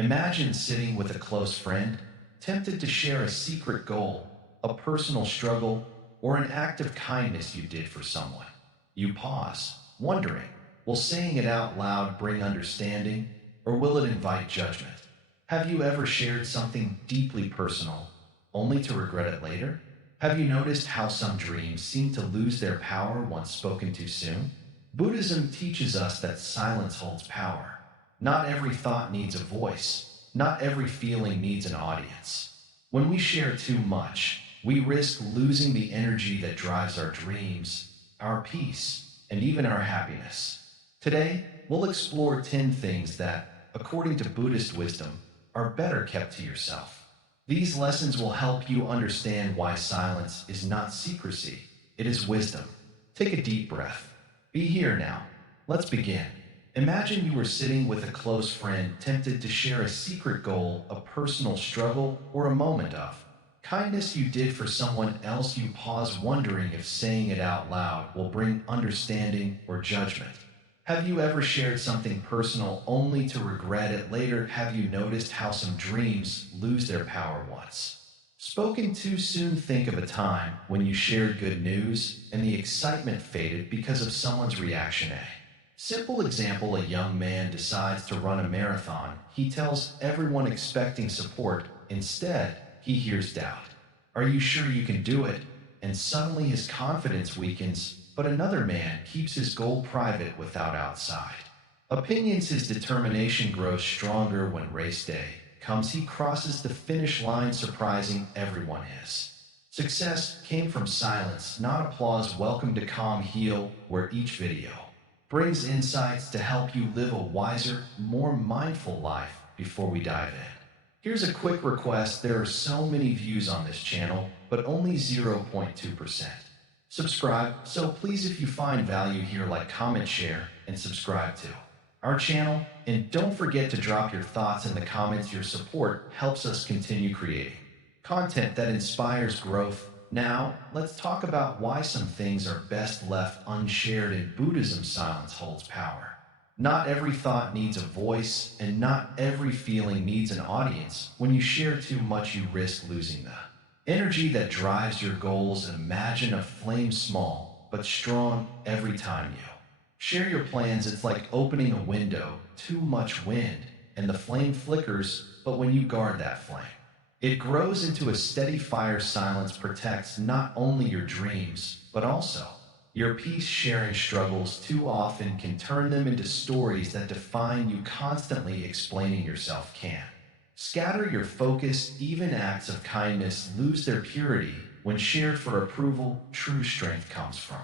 Imagine sitting with a close friend, tempted to share a secret goal, a personal struggle, or an act of kindness you did for someone. You pause, wondering, will saying it out loud bring understanding, or will it invite judgment? Have you ever shared something deeply personal, only to regret it later? Have you noticed how some dreams seem to lose their power once spoken too soon? Buddhism teaches us that silence holds power. Not every thought needs a voice. Not every feeling needs an audience. When we share too much, we risk losing the energy that drives our dreams, our peace, and even our happiness. Today, we'll explore 10 things that, according to Buddhist wisdom, are better kept to yourself. These lessons will help you understand why silence is not secrecy, it is wisdom. Take a deep breath. Be here now. Let's begin. Imagine you were sitting with a close friend tempted to share a secret goal, a personal struggle, or a moment of kindness you did for someone else. You pause wondering if saying it out loud will bring understanding or judgment. Have you ever shared something personal only to regret it later? Have you noticed how some dreams lose their power once spoken too soon? Think of a time when you shared good news and the excitement faded because of someone's reaction. A simple example: a young man decides to run a marathon. He tells everyone expecting support. Instead, he hears doubt. Are you sure you can do it? And suddenly his confidence weakens. But another man keeps his goal private without outside opinions. His determination grows stronger. When race day comes, he crosses the finish line, surprising everyone. His success came from silence, not applause. Welcome to Calmheal, where each video brings insights to help you live a wiser, more mindful life. Before we dive in, here's a quick request. There are so many views on this channel, but only 0.2% subscribe, so please, if you find value here, like, comment, share, and subscribe to our channel. And don't forget to drop your thoughts in the comments. Your support helps us continue creating content that inspires growth. Now, let's talk about why some things are best left unshared. In Buddhism, silence holds power. Not every thought needs a voice, and not every feeling needs an audience. When you share too much, you risk losing the energy that drives your goals. Imagine a flame, small but strong. Every time you share your plans, it's like opening a window. Too much wind, and the flame flickers, but when you guard that flame, it grows into a steady fire. Silence protects not only your dreams, but also your peace. Sharing struggles too often can turn them into stories that define you. Constantly explaining yourself can scatter your focus. Even acts of kindness lose their purity when shared for approval. True strength comes from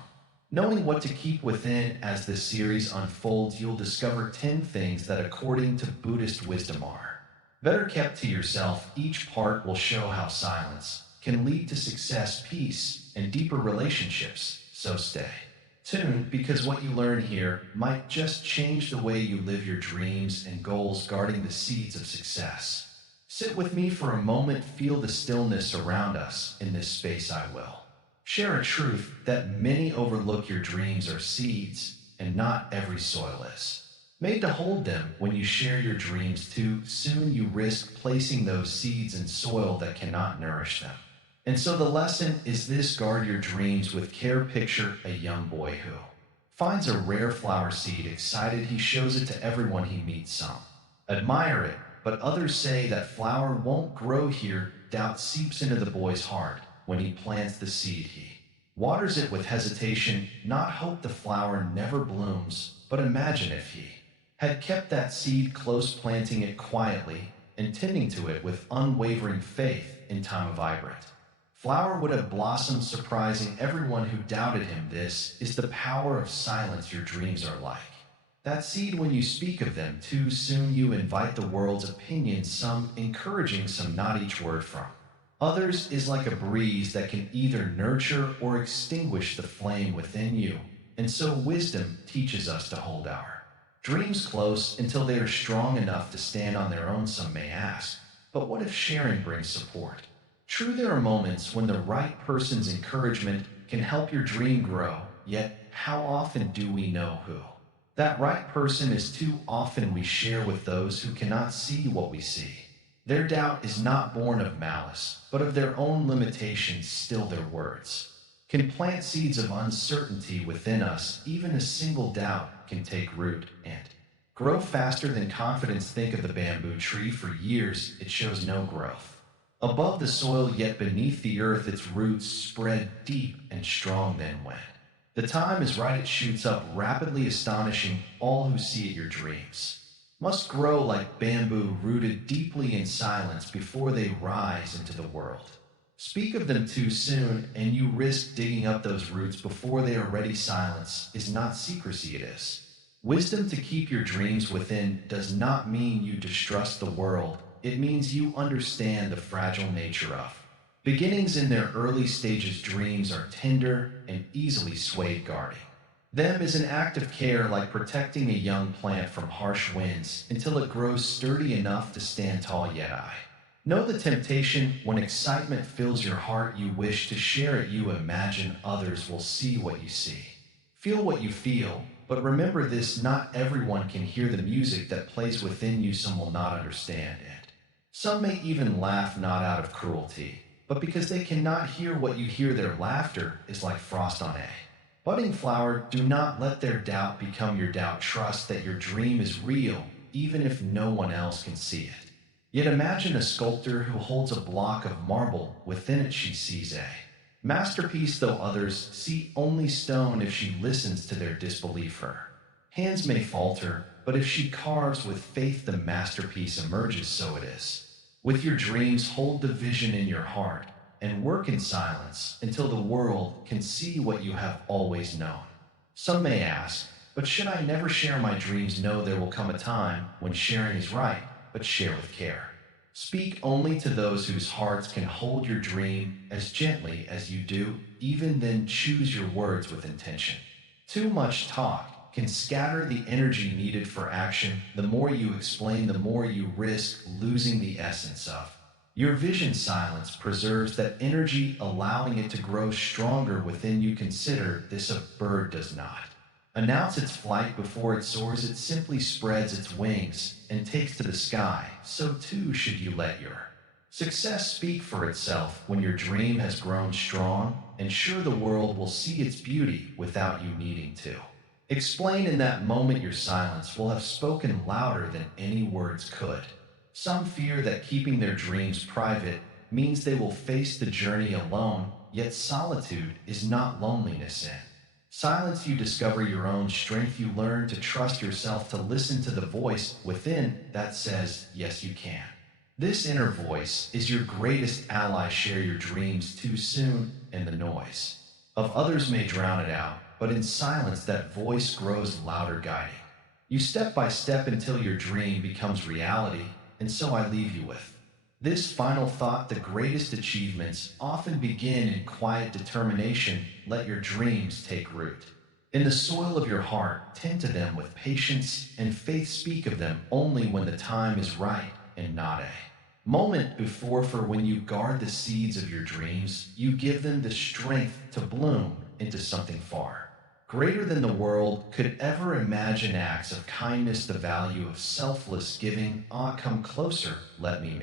knowing what to keep within. As this series unfolds, you'll discover 10 things that, according to Buddhist wisdom, are better kept to yourself. Each part will show how silence can lead to success, peace, and deeper relationships. So stay tuned, because what you learn here might just change the way you live your dreams and goals. Guarding the seeds of success. Sit with me for a moment. Feel the stillness around us. In this space, I will share a truth that many overlook. Your dreams are seeds, and not every soil is made to hold them. When you share your dreams too soon, you risk placing those seeds in soil that cannot nourish them. And so the lesson is this: guard your dreams with care. Picture a young boy who finds a rare flower seed. Excited, he shows it to everyone he meets. Some admire it, but others say that flower won't grow here. Doubt seeps into the boy's heart. When he plants the seed, he waters it with hesitation, not hope the flower never blooms, but imagine if he had kept that seed close, planting it quietly and tending to it with unwavering faith. In time, a vibrant flower would have blossomed, surprising everyone who doubted him. This is the power of silence. Your dreams are like that seed. When you speak of them too soon, you invite the world's opinions, some encouraging, some not. Each word from others is like a breeze that can either nurture or extinguish the flame within you. And so wisdom teaches us to hold our dreams close until they are strong enough to stand on their own. Some may ask, but what if sharing brings support? True, there are moments when the right person's encouragement can help your dream grow, yet how often do we know who That right person is too often we share with those who cannot see what we see. Their doubt is not born of malice, but of their own limitations still their words. Can plant seeds of uncertainty within us, even a single doubt can take root and grow faster than confidence. Think of the bamboo tree. For years, it shows no growth. Above the soil, yet beneath the earth, its roots spread deep and strong. Then when the time is right, it shoots up rapidly, astonishing all who see it. Your dreams must grow like bamboo, rooted deeply in silence before they rise into the world. Speak of them too soon, and you risk digging up those roots before they are ready. Silence is not secrecy, it is wisdom. To keep your dreams within does not mean you distrust the world, it means you understand the fragile nature of beginnings. In their early stages, dreams are tender and easily swayed. Guarding them is an act of care, like protecting a young plant from harsh winds until it grows sturdy enough to stand tall. Yet I know the temptation when excitement fills your heart. You wish to share it, you imagine others will see what you see, feel what you feel. But remember this, not everyone can hear the music that plays within you. Some will not understand it. Some may even laugh, not out of cruelty, but because they cannot hear what you hear. Their laughter is like frost on a budding flower. Do not let their doubt become your doubt. Trust that your dream is real, even if no one else can see it. Yet imagine a sculptor who holds a block of marble. Within it she sees a masterpiece, though others see only stone. If she listens to their disbelief, her hands may falter, but if she carves with faith, the masterpiece emerges. So it is with your dreams. Hold the vision in your heart and work in silence until the world can see what you have always known. Some may ask, but should I never share my dreams? No, there will come a time when sharing is right, but share with care. Speak only to those whose hearts can hold your dream as gently as you do. Even then, choose your words with intention. Too much talk can scatter the energy needed for action. The more you explain, the more you risk losing the essence of your vision. Silence preserves that energy, allowing it to grow stronger within you. Consider this: a bird does not announce its flight before it soars, it simply spreads its wings and takes to the sky. So too should you let your success speak for itself. When your dream has grown strong, and sure, the world will see its beauty without you needing to explain. In that moment, your silence will have spoken louder than any words could. Some fear that keeping their dreams private means they will face the journey alone, yet solitude is not loneliness. In silence, you discover your own strength. You learn to trust yourself, to listen to the voice within that says, yes, you can. This inner voice is your greatest ally. Share your dreams too soon, and the noise of others may drown it out, but in silence, that voice grows louder, guiding you step by step until your dream becomes reality. And so I leave you with this final thought: the greatest achievements often begin in quiet determination. Let your dreams take root in the soil of your heart. Tend to them with patience and faith. Speak of them only when the time is right, and not a moment before. For when you guard the seeds of your dreams, you give them the strength to bloom into something far greater than the world could ever imagine. Acts of kindness, the value of selfless giving. Ah, come closer, let me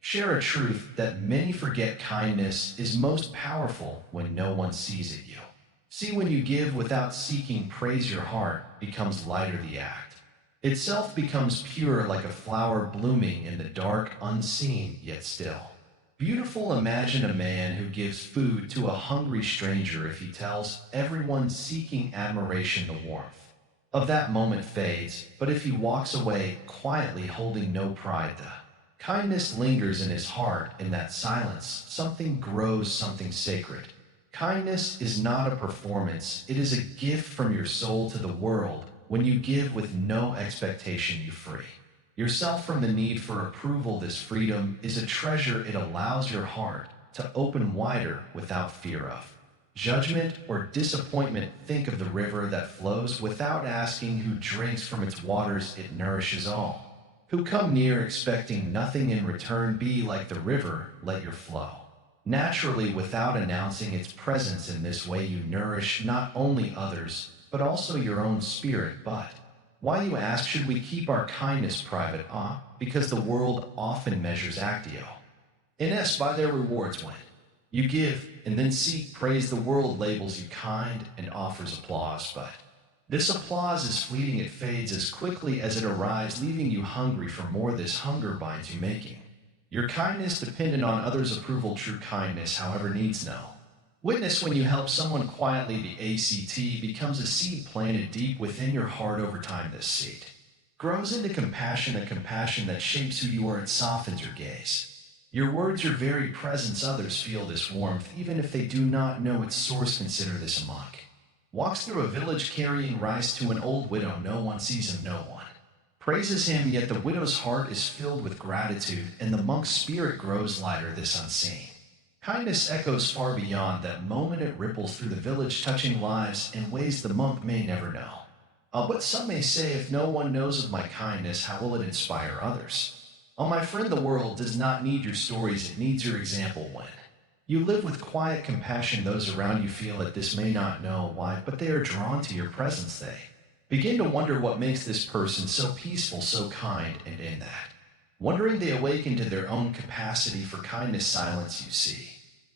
share a truth that many forget. Kindness is most powerful when no one sees it. You see, when you give without seeking praise, your heart becomes lighter. The act itself becomes pure, like a flower blooming in the dark, unseen yet still beautiful. Imagine a man who gives food to a hungry stranger. If he tells everyone seeking admiration, the warmth of that moment fades. But if he walks away quietly, holding no pride, the kindness lingers in his heart. In that silence, something grows, something sacred. Kindness is not a performance, it is a gift from your soul to the world. When you give with no expectation, you free yourself from the need for approval. This freedom is a treasure. It allows your heart to open wider without fear of judgment or disappointment. Think of the river that flows without asking, who drinks from its waters. It nourishes all who come near, expecting nothing in return. Be like the river, let your flow naturally without announcing its presence. In this way, you nourish not only others, but also your own spirit. But Why, you ask, should we keep our kindness private? Because the world often measures actio. In S by their rewards when you give and then seek praise, the world labels you kind and offers applause, but this applause is fleeting, it fades as quickly as it arrives, leaving you hungry for more. This hunger binds you, making your kindness dependent on others' approval. True kindness, however, needs no witness. When you help someone quietly, the ACT becomes a seed planted deep within your heart. Over time, this seed grows into compassion, a compassion that shapes who you are. It softens your gaze, your words, your very presence. Others feel this warmth, even if they do not know its source. Consider this: a monk walks through a village carrying rice to an old widow. No one sees him, no one praises him, yet the widow's heart is filled with gratitude, and the monk's spirit grows lighter. This unseen kindness echoes far beyond that moment. It ripples through the village, touching lives in ways the monk may never know. But some may say, if no one knows of my kindness, how will it inspire others? My friend, the world does not need your stories, it needs your example. When you live with quiet compassion, those around you feel it. This may not know why, but they are drawn to your presence. They begin to wonder what makes this person so peaceful, so kind, and in that wondering, they awaken to their own capacity for kindness. Silence, you see,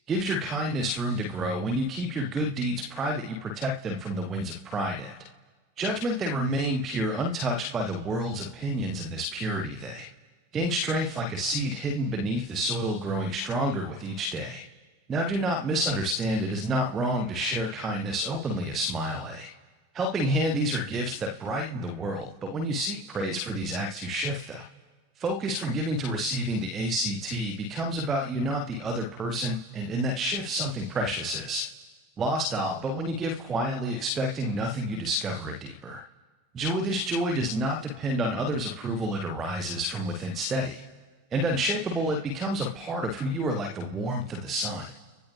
gives your kindness room to grow. When you keep your good deeds private, you protect them from the winds of pride and judgment. They remain pure, untouched by the world's opinions. In this purity, they gain strength like a seed hidden beneath the soil, growing stronger with each day. Now, do not misunderstand. It is not wrong to share kindness openly. A smile, a helping hand, these are gifts that brighten the world. But when you seek praise for these acts, you shift the focus from giving to receiving. The ACT becomes about you, not the other person, and in that shift, something precious is lost out. But when you give quietly, expecting nothing, you discover a deeper joy. This joy does not depend on others' approval. It arises from within, steady and unshakable. It becomes a part of who you are, like the warmth of the sun,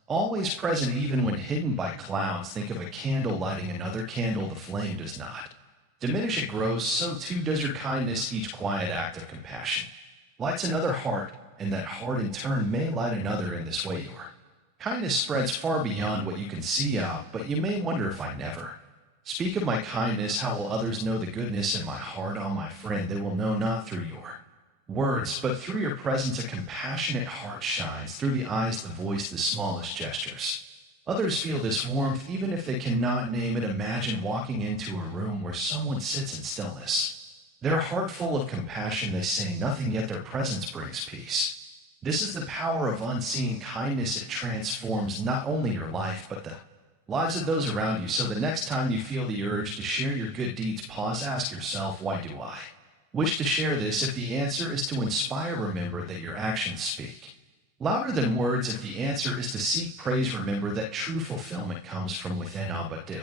always present even when hidden by clouds. Think of a candle lighting another candle. The flame does not diminish, it grows. So too does your kindness. Each quiet act of compassion lights another heart, and that heart in turn may light another. In this way, your kindness spreads far beyond what you can see out. But you may wonder, if I never speak of my kindness, how will others know the goodness in my heart? My friend, they will know not through your words, but through your presence. A compassionate heart shines through the eyes, the voice, the smallest gestures. Others feel this warmth, even if they cannot name it. Imagine walking into a room where someone sits in stillness, their heart full of compassion. They say nothing, yet their presence brings peace. This is the power of unseen kindness. It transforms not only your life, but the lives of those around you. So the next time you feel the urge to share your good deeds, pause, ask yourself, why do I wish to share this? If the answer is to inspire, remember that your actions speak louder than words. If the answer is to seek praise, remember that true fulfillment comes from within. But do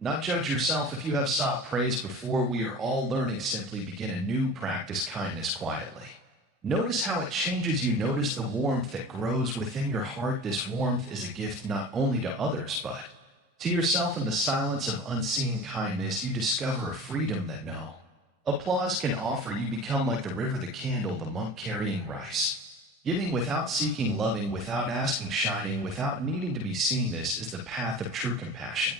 not judge yourself if you have sought praise before. We are all learning. Simply begin a new practice, kindness quietly. Notice how it changes you. Notice the warmth that grows within your heart. This warmth is a gift not only to others, but to yourself. In the silence of unseen kindness, you discover a freedom that no applause can offer. You become like the river, the candle, the monk carrying rice, giving without seeking, loving without asking, shining without needing to be seen. This is the path of true compassion.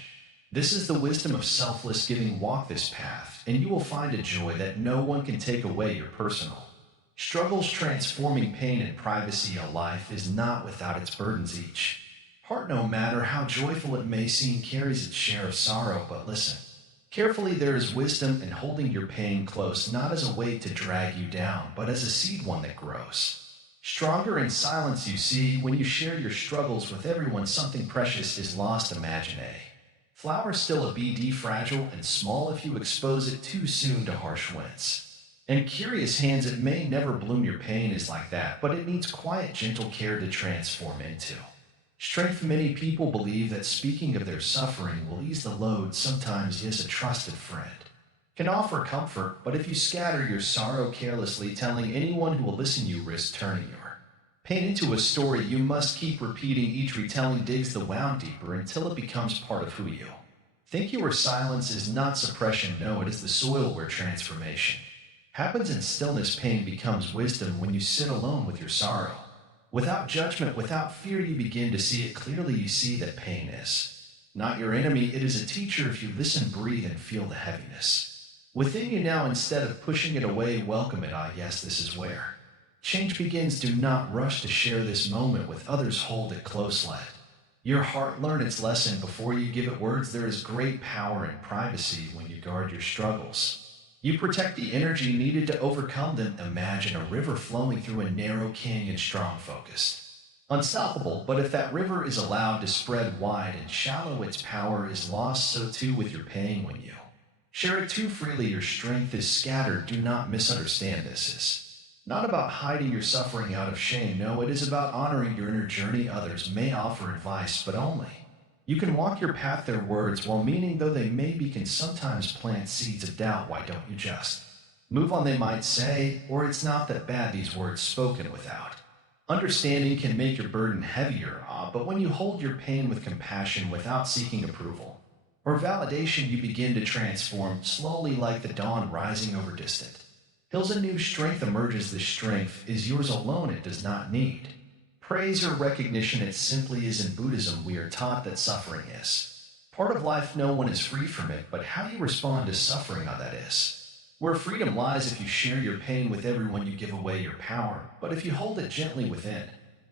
This is the wisdom of selfless giving. Walk this path, and you will find a joy that no one can take away. Your personal struggles, transforming pain in privacy. A life is not without its burdens. Each heart, no matter how joyful it may seem, carries its share of sorrow. But listen carefully, there is wisdom in holding your pain close, not as a weight to drag you down, but as a seed, one that grows stronger in silence. You see, when you share your struggles with everyone, something precious is lost. Imagine a flower, still a bd, fragile and small. If you expose it too soon to harsh winds and curious hands, it may never bloom. Your pain is like that, but it needs quiet, gentle care to transform into strength. Many people believe that speaking of their suffering will ease the load. Sometimes, yes, a trusted friend can offer comfort, but if you scatter your sorrow carelessly, telling anyone who will listen, you risk turning your pain into a story you must keep repeating. Each retelling digs the wound deeper until it becomes part of who you think you are. Silence is not suppression, no, it is the soil where transformation happens in stillness. Pain becomes wisdom when you sit alone with your sorrow. Without judgment, without fear, you begin to see it clearly. You see that pain is not your enemy, it is a teacher. If you listen, breathe, and feel the heaviness Within you now, instead of pushing it away, welcome it. Ah, yes, this is where change begins. Do not rush to share this moment with others. Hold it close. Let your heart learn its lesson before you give it words. There is great power in privacy when you guard your struggles. You protect the energy needed to overcome them. Imagine a river flowing through a narrow canyon, strong, focused, unstoppable. But if that river is allowed to spread wide and shallow, its power is lost. So too with your pain. When you share it too freely, your strength is scattered. Do not misunderstand. This is not about hiding your suffering out of shame. No, it is about honoring your inner journey. Others may offer advice, but only you can walk your path. Their words, while meaning though they may be, can sometimes plant seeds of doubt. Why don't you just move on, they might say, or it's not that bad. These words spoken without understanding can make your burden heavier. But when you hold your pain with compassion without seeking approval or validation, you begin to transform slowly like the dawn rising over distant hills. A new strength emerges. This strength is yours alone. It does not need praise or recognition. It simply is. In Buddhism, we are taught that suffering is part of life. No one is free from it, but how you respond to suffering, how that is where freedom lies. If you share your pain with everyone, you give away your power. But if you hold it gently within,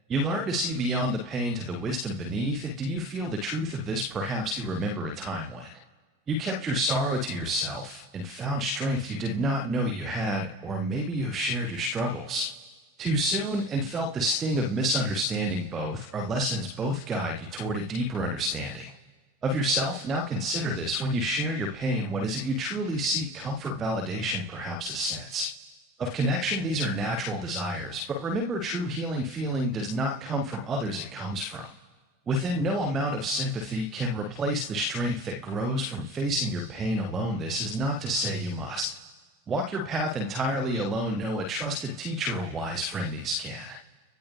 you learn to see beyond the pain to the wisdom beneath it. Do you feel the truth of this? Perhaps you remember a time when you kept your sorrow to yourself and found strength you did not know you had. Or maybe you have shared your struggles too soon and felt the sting of misunderstanding. Both are lessons. Both guide you toward a deeper understanding of yourself. Now consider this. When you share your pain, what is it you truly seek? Comfort, validation, perhaps a sense of connection. These are natural desires, but remember, true healing feeling does not come from others. It comes from within. No amount of sympathy can replace the strength that grows from facing your pain alone. This is not to say you must walk your path entirely alone. No, a trusted teacher or wise friend, these can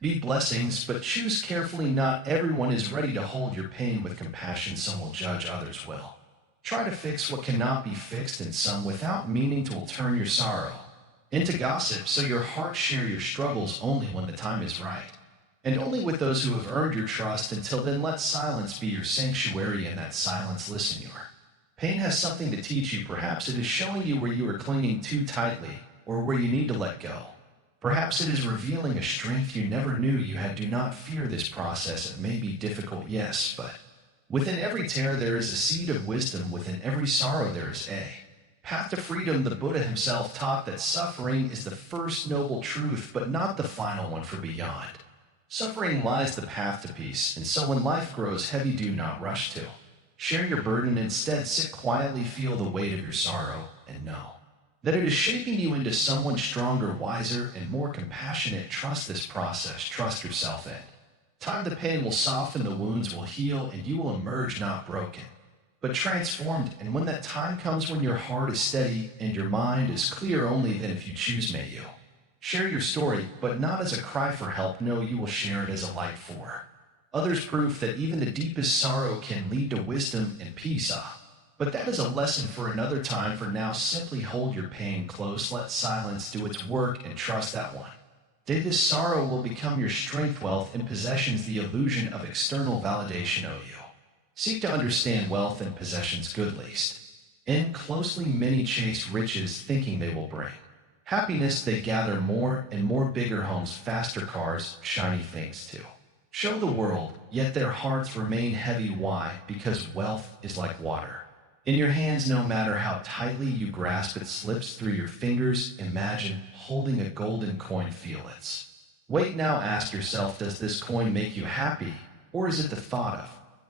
be blessings, but choose carefully. Not everyone is ready to hold your pain with compassion. Some will judge, others will try to fix what cannot be fixed, and some, without meaning to, will turn your sorrow into gossip. So your heart share your struggles only when the time is right, and only with those who have earned your trust. Until then, let silence be your sanctuary. In that silence, listen. Your pain has something to teach you. Perhaps it is showing you where you are clinging too tightly or where you need to let go. Perhaps it is revealing a strength you never knew you had. Do not fear this process. It may be difficult, yes, but within every tear there is a seed of wisdom. Within every sorrow there is a path to freedom. The Buddha himself taught that suffering is the first noble truth, but not the final one. For beyond suffering lies the path to peace. And so when life grows heavy, do not rush to share your burden. Instead, sit quietly, feel the weight of your sorrow, and know that it is shaping you into someone stronger, wiser, and more compassionate. Trust this process. Trust yourself in time. The pain will soften, the wounds will heal, and you will emerge not broken, but transformed. And when that time comes, when your heart is steady and your mind is clear, only then, if you choose, may you share your story, but not as a cry for help. No, you will share it as a light for others. Proof that even the deepest sorrow can lead to wisdom and peace. But that is a lesson for another time. For now, simply hold your pain close. Let silence do its work and trust that one day this sorrow will become your strength. Wealth and possessions, the illusion of external validation. Oh, you seek to understand wealth and possessions, good least in closely. Many chase riches thinking they will bring happiness. They gather more and more, bigger homes, faster cars, shiny things to show the world, yet their hearts remain heavy. Why? Because wealth is like water in your hands. No matter how tightly you grasp, it slips through your fingers. Imagine holding a golden coin. Feel its weight. Now ask yourself, does this coin make you happy, or is it the thought of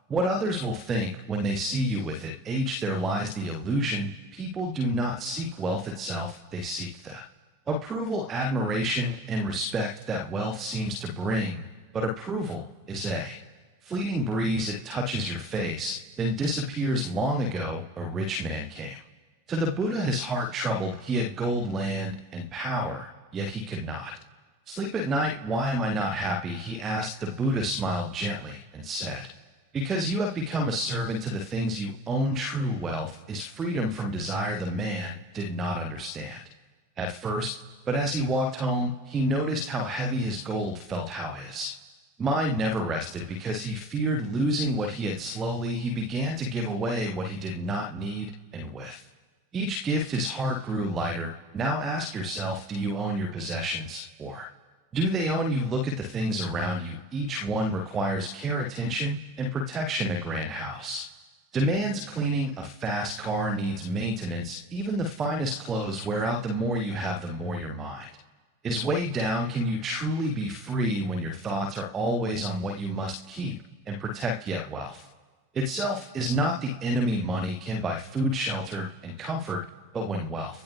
what others will think when they see you with it? There lies the illusion. People do not seek wealth itself. They seek the approval, admiration, and respect that wealth seems to bring. But approval is a fleeting breeze. It touches your face, then disappears. Long ago, a rich man came to the Buddha, his heart troubled. He had gold, land, and power, yet he could not sleep at night. Why am I not happy? He asked. The Buddha smiled gently and said, because you have become a servant to the things you own. True wealth is freedom from desire. The man did not understand at first, but as he walked home, he noticed how heavy his gold felt, how his mind never rested because he feared losing what he had. Slowly, he began to give away what he did not need, and with Each gift his heart grew lighter. Now ask yourself, do you own your possessions? Or do they own you? Look at the things around you. Each one requires care, attention, and protection. A grand house demands cleaning, a fast car needs maintenance. Even the finest clothes wear out. The more you have, the more your mind is weighed down. Can you truly be free when your thoughts are always on what you must keep and protect? Yet wealth itself is not the enemy. Money can buy food, shelter, and comfort, but when wealth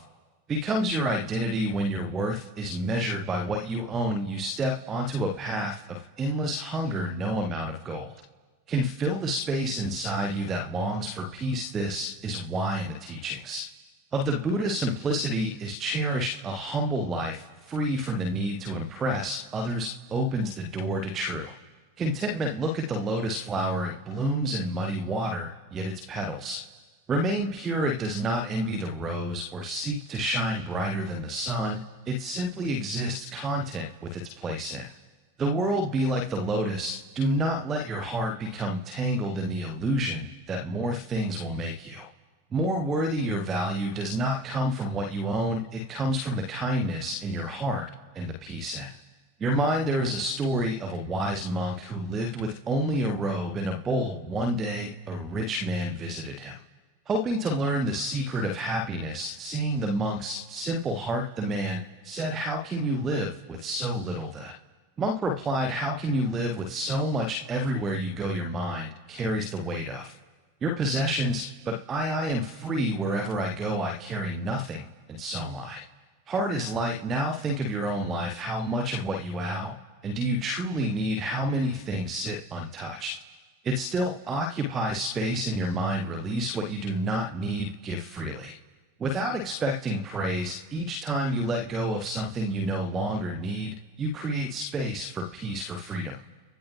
becomes your identity, when your worth is measured by what you own, you step onto a path of endless hunger. No amount of gold can fill the space inside you that longs for peace. This is why in the teachings of the Buddha, simplicity is cherished. A humble life, free from the need to impress others, opens the door to true contentment. Look at the lotus flower. It blooms in muddy water, yet its petals remain pure. It does not envy the rose or seek to shine brighter than the sun. It simply exists, content with its place in the world. Be like the lotus. Do not let your heart become tangled in the illusion that more things will make you more worthy. Your value does not come from what you own. It comes from the kindness in your heart and the peace in your mind. There is a story of a wise monk who lived with only a robe and a bowl. One day, a rich man visited him, hoping to learn the secret of happiness. Seeing the monk's simple heart, the man said, "How can you live with so little?" The monk replied, "How can you live with so much? Everywhere you go, your mind carries the weight of your possessions, but I am free. Wherever I go, I carry nothing, and so my heart is light." Now think of your own life. How much of what you own, and do you truly need? How many things sit untouched? It still occupies space in your mind. Release what you do not need. Give freely without expecting praise. Each time you let go of something you no longer need, you create space for peace, for freedom,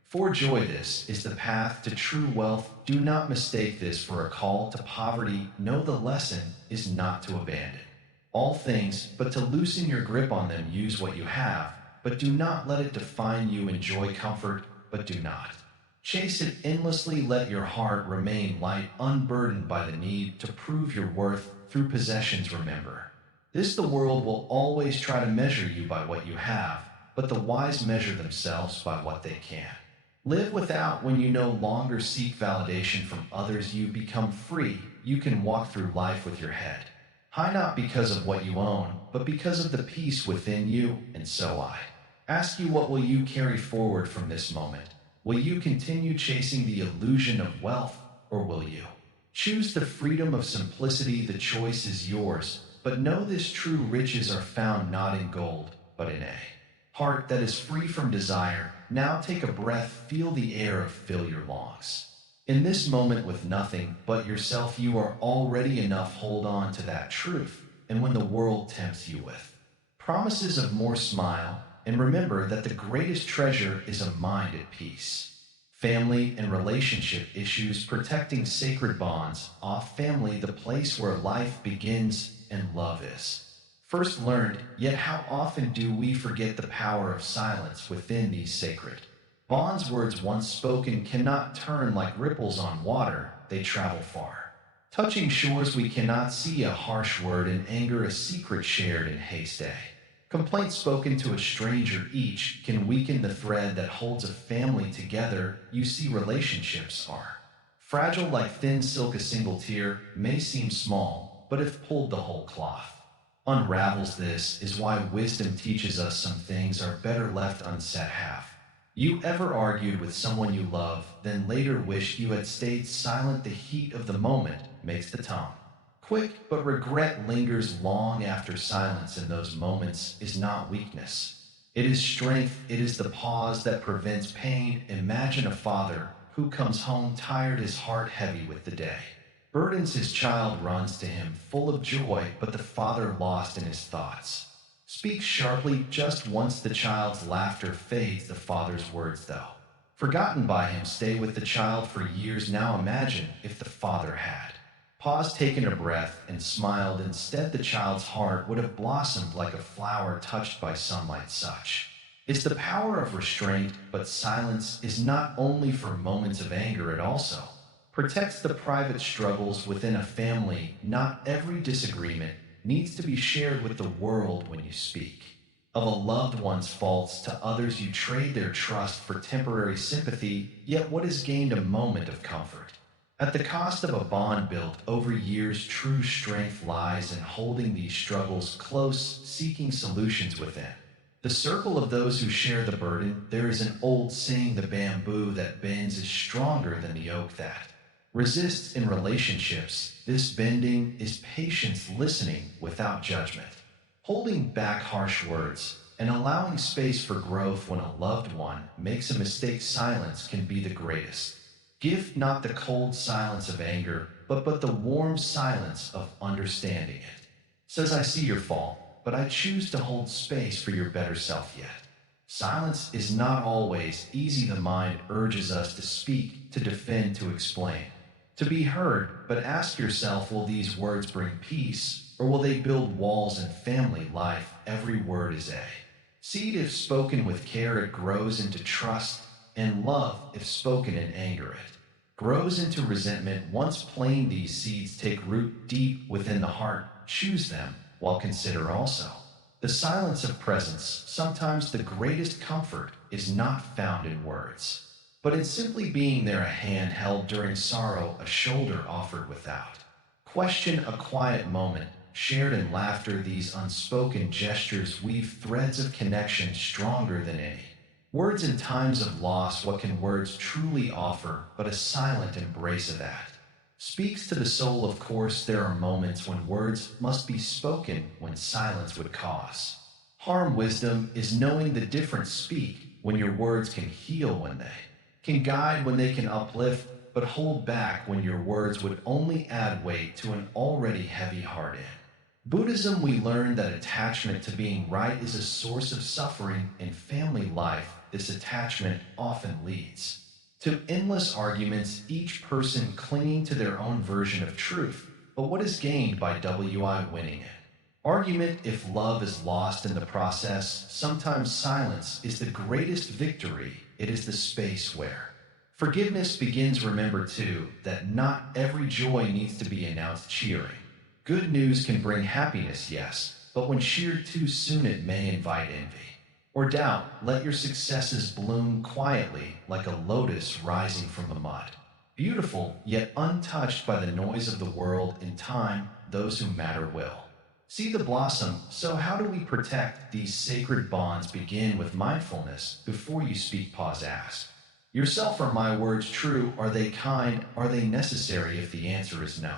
for joy. This is the path to true wealth. Do not mistake this for a call to poverty. Know the lesson is not to abandon all things, but to loosen your grip on them. Use what you have, but do not let it define you. Enjoy comfort, but do not chase it endlessly. Let your heart remain light, unburdened by the need to prove your worth through possessions. Remember this: the world will always try to measure you by what you have, but the wise measure themselves by what they can live without. When you no longer seek validation from others, you become free. You can walk through life with your head high, not because of what you own, but because of the peace within you. And so I ask you, what will you carry forward from this moment? Will you continue chasing the illusion of wealth, or will you choose the freedom of simplicity? The choice is yours, but know this: true riches are found not in gold, but in a heart that is free from desire. Now take a breath, feel the air, fill your lungs. In this moment, with nothing but yourself, you are already enough. Hold on to that truth, and when the world tempts you with promises of more, smile, and remember that the greatest treasure is a mind at peace. Family and relationship issues, protecting sacred bonds. Off family, the place where life begins and love is first learned. Yet how often do we forget the power of silence within these sacred bonds? Words once spoken cannot turn like ripples on water. They travel far, touching shores we cannot see. A harsh word in anger, a secret shared in haste, a complaint spoken to a stranger, each can weaken the thread that holds a family together. You see, relationships are fragile like thin silk. A single tear may seem small, but if pulled, the whole cloth unravels. This is why wisdom teaches us some things are better left unsaid. Have you ever argued with someone you love, then later wished you had stayed silent? The heat of the moment makes the tongue quick, but regret lingers long after. Silence in those moments is not weakness, it is strength. It is the pause that prevents pain. Imagine a father who comes home tired, his heart heavy with the day burdens. His child runs to him full of joy, but the father, lost in his thoughts, speaks sharply just once. The child's laughter fades. The father's words, though forgotten by him, stay with the child for years. Now imagine if the father had paused, taken a breath, and smiled instead. The child's heart would have blossomed like a flower touched by sunlight. Such is the power of restraint. But silence is not only for moments of anger, it also Protects the private struggles within a family. Not every disagreement needs to be shared with the world when you speak. Of a loved one's faults to others, you trade their trust for temporary sympathy, yet what is gained a moment of comfort? At the cost of a bond built over years, true strength lies in holding these struggles close, seeking solutions within. The circle of those who share the burden. There is an old saying, the bamboo that bends is stronger than the oak that resists. In relationships, this bending is patience, listening without judgment, holding back harsh words, and allowing space for growth. When a loved one makes a mistake, silence can be the greatest gift, not the cold silence of anger, but the warm silence of understanding it. Says, I see your fault, but I choose to hold space for your better self yet. Silence is not always easy. The mind urges us to speak, to defend, to explain, to be heard, but ask yourself, will these words bring peace, or will they build walls in family life? Every word is a seed. If spoken with care, it grows into trust, and love, if spoken in anger, it grows into resentment. Once plain, these seeds take root deep within the heart. Choose them, while consider also the silence of presence. Sometimes the greatest comfort is not found in words, but in simply being there, a hand held during sorrow, a shoulder offered without question, a quiet moment shared in laughter. These unspoken gestures weave threads of connection stronger than any words. In times of loss, what can words truly offer but a silent embrace of that speaks to the soul? Of course, there are moments when words must be spoken, when silence would cause harm. Wisdom is knowing the difference. Speak when your words can heal, when they can guide, when they can uplift, but hold back when your words would only add weight to an already heavy heart. In Buddhism, we learn that attachment to being right is a source of suffering. In family life, this attachment often leads to endless arguments, each person clinging to their own version of truth. But what is gained by winning it? Argument if love is lost in the process? Sometimes silence is the greatest victory. It is the space where forgiveness begins. Remember, too, that not every joy needs to be announced cheering. Good news can bring happiness, yes, but when shared too soon, it may invite envy or doubt. Let your successes bloom quietly, like a lotus rising from the mud, beautiful yet untouched by the noise of the world. In time, those who matter will see the blossom. So how do we protect these sacred bonds? Begin with mindfulness. Before you speak, pause, ask yourself, are my words true? Are they kind? Are they necessary? If the answer is no,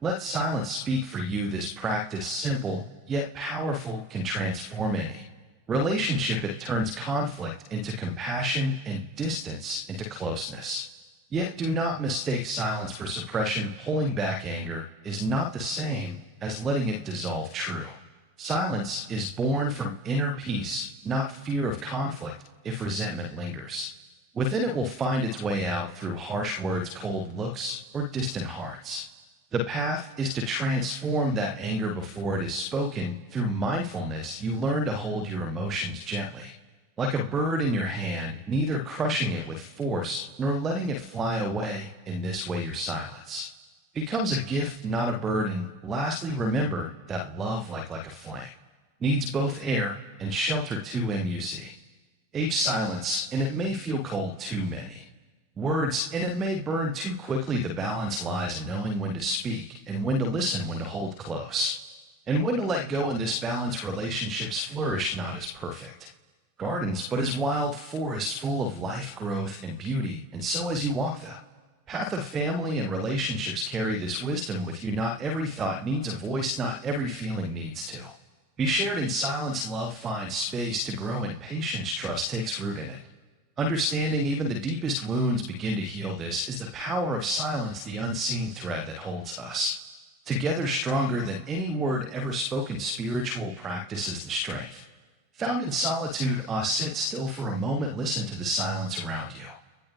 let silence speak for you. This practice, simple yet powerful, can transform any relationship. It turns conflict into compassion and distance into closeness. Yet do not mistake silence for suppression. Pulling back anger is not the same as letting it dissolve. True silence is born from inner peace, not fear of conflict. If resentment lingers within, it will find its way out through harsh words, cold looks, or distant hearts. The path is to transform that anger before it is spoken. Through mindfulness, you learn to hold your emotions gently, like a bird in your hand, neither crushing it with force nor letting it fly away. In this way, your silence becomes a gift, not a burden. Lastly, remember that love, like a flame, needs both air and shelter too. Silence, and it may feel cold. Too many words, and it may burn too quickly. The balance lies in knowing when to speak and when to listen, when to hold close and when to let go. In this balance, relationships flourish, not as perfect gardens, but as wild forests full of life, growth, and beauty. And so as you walk the path of family and relationships, carry this wisdom with you. Not every thought needs a voice, not every feeling needs to be shared. In silence, love finds space to grow, and patience, trust takes root in it. Understanding even the deepest wounds begin to heal. This is the power of silence, the unseen thread that holds us together, stronger than any word ever spoken. Spiritual practice is the strength found in solitude. Sit still for a moment, listen to the silence around you.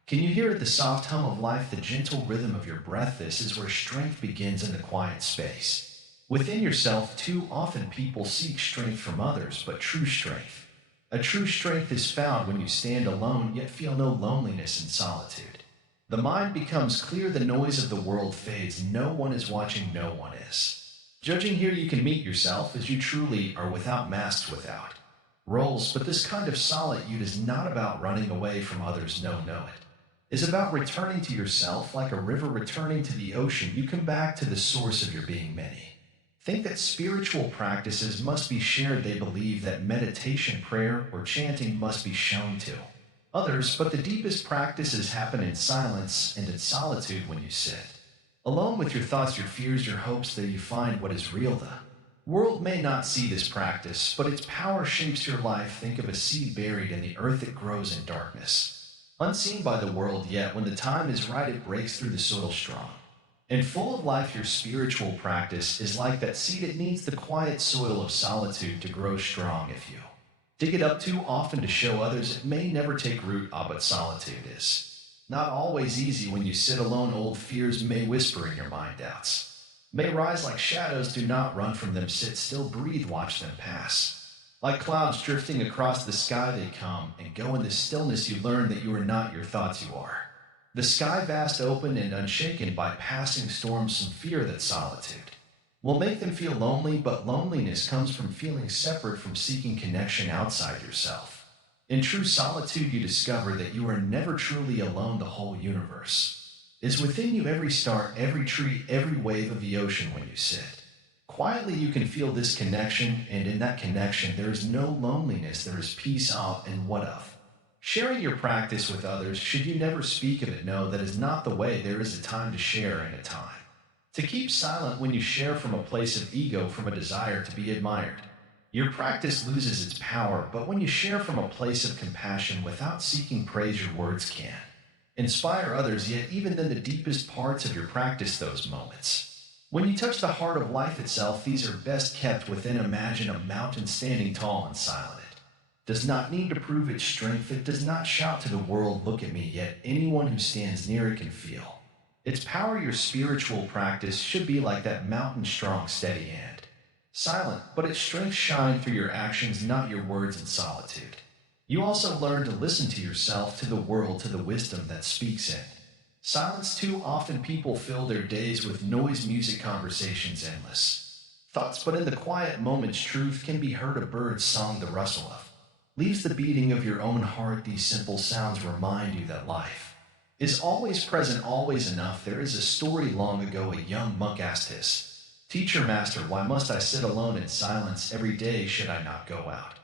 Can you hear it? The soft hum of life, the gentle rhythm of your breath. This is where strength begins, in the quiet space within yourself. Too often people seek strength from others, but a true strength is found when you stand alone, yet feel no loneliness in solitude. The mind becomes clear, the noise of the world fades, no one is watching, no one is judging. Here you can meet yourself as you truly are, without masks, without roles. But this kind of solitude is not about running away from others, no, it is about returning to yourself like a river returning to the ocean. You come back to the source of your being. Many think that spiritual practices must be shared. They believe that meditation, prayer, or chanting must be shown to others, but the deepest practices happen in silence and in solitude. When you sit alone with your thoughts, your fears, your hopes, that you find what is real. The world may not see this practice, but its power shapes your life. Think of a seed buried in the earth that grows in darkness, unseen by the world, yet when the time is right, it breaks through the soil strong and full of life. Your spiritual practice is like that seed. It needs the quiet soil of solitude to grow strong. If you dig it up too often to show others, it may never take root. But solitude is not always easy. When you sit alone, old fears may whisper in your mind, doubts may rise like shadows. Do not run from them, sit still, breathe, watch them pass. Like clouds drifting across the sky, they come and go. In the stillness you learn that you are not your thoughts, you are the sky, vast, open, and unshaken by passing storms. Some fear that solitude will make them feel lonely, but loneliness comes from feeling separate, from seeking connection outside yourself. In true solitude, you discover that you are never truly alone. The whole universe is within you, every star, every tree, every wave of the ocean. When you sit quietly, you can feel this connection, and in that connection, there is no loneliness, there is peace. And what of sharing your practice with others? Should you never speak of it? No, that is not the way. There is a time to share and a time to keep silent. When you share from a place of ego, from a desire to be admired, your practice loses its power. But when you share from a place of compassion, without seeking praise, your words can inspire others. Yet even in the deepest parts of your practice, those moments when you touch the heart of life itself, these are best kept within. Imagine a mountain standing tall and silent. It does not need to prove its strength. It does not shout to the world, look at me. Yet anyone who stands near it can feel its power. Your spiritual practice should be like that mountain, strong, steady, and silent, but its strength shine through your actions, not your words. In solitude, you also learn to listen to yourself, to the world, to the wisdom that speaks in silence. Too often people fill their days with noise, music, conversations, endless thoughts, but in the quiet moments, truth can be heard. A bird's song, the rustle of leaves, the beating of your own heart. These simple sounds remind you that life is always present, always enough. There is a story long ago. A young monk asked his teacher, master, why must I sit alone in silence every day? Should I not go out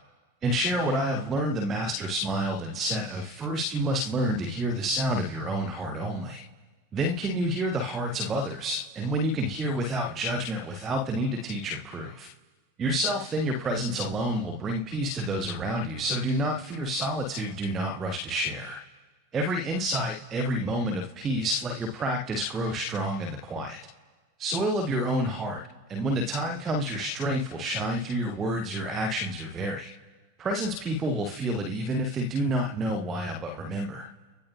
and share what I have learned? The master smiled and said, first you must learn to hear the sound of your own heart only. Then can you hear the hearts of others. And when you can hear without judgment, without the need to teach or prove yourself, then your presence alone will bring peace to those around you. So do not fear solitude, do not rush to share every insight, every moment of peace. Let your practice grow strong in the quiet soil of your own heart. And when the time comes, your strength will shine through your words, your actions, your very presence. People will feel it even if they do not know why. But remember,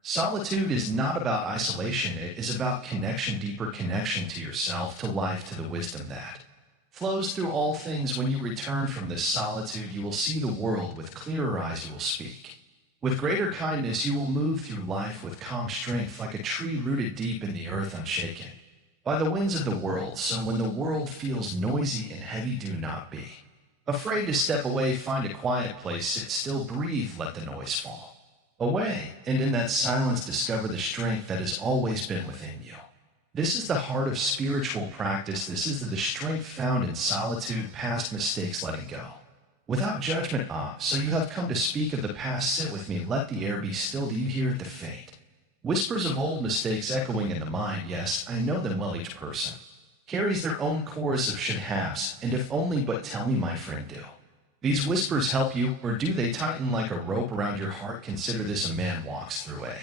solitude is not about isolation. It is about connection, deeper connection to yourself, to life, to the wisdom that flows through all things. When you return from this solitude, you will see the world with clearer eyes. You will speak with greater kindness. You will move through life with calm strength, like a tree rooted deep in the earth, unshaken by the winds of the world. So when the world feels noisy and heavy, do not be afraid to step away. Find a quiet place, sit still, breathe, let the noise fall away. And in that silence, discover the strength that has always been within you. This is the heart of spiritual practice. This is the strength found in solitude, past mistakes, letting go without judgment. So you have come to speak of the past. Sit with me, let the air be still. Do you hear the faint whispers of old mistakes echoing in the mind? Yes, I know them well. Each person carries their own chorus of should-haves, and if only. But tell me, my friend, do these whispers help you, or do they tighten like a rope around your heart? Consider this: a man walks through a